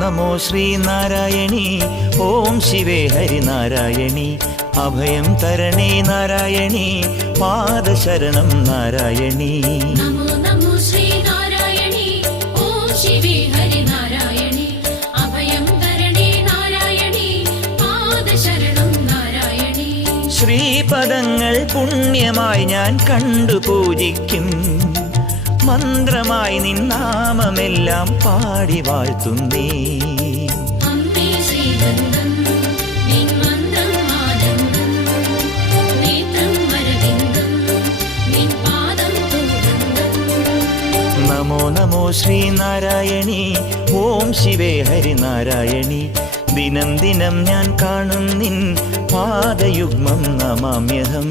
നമോ ശ്രീനാരായണി. ഓം ശിവേ ഹരിനാരായണി. അഭയം തരണേ നാരായണി. പാദശരണം നാരായണി. നമോ നമോ ശ്രീനാരായണി. ഓം ശിവേ ഹരിനാരായണി. അഭയം തരണേ നാരായണി. പാദശരണം നാരായണി. ശ്രീപദങ്ങൾ പുണ്യമായി ഞാൻ കണ്ടു പൂജിക്കും. മന്ത്രമായി നിന്നാമമെല്ലാം പാടി വാഴ്ത്തുന്നേ. അമ്മേ ശ്രീഗന്ധം നിൻ മന്ത്രം ആനന്ദം. നേത്രം വരവിന്ദം നിൻ പാദം പൂർണ്ണം. നമോ നമോ ശ്രീനാരായണി. ഓം ശിവേ ഹരിനാരായണി. ദിനം ദിനം ഞാൻ കാണും നിൻ പാദയുഗ്മം നമാമ്യഹം.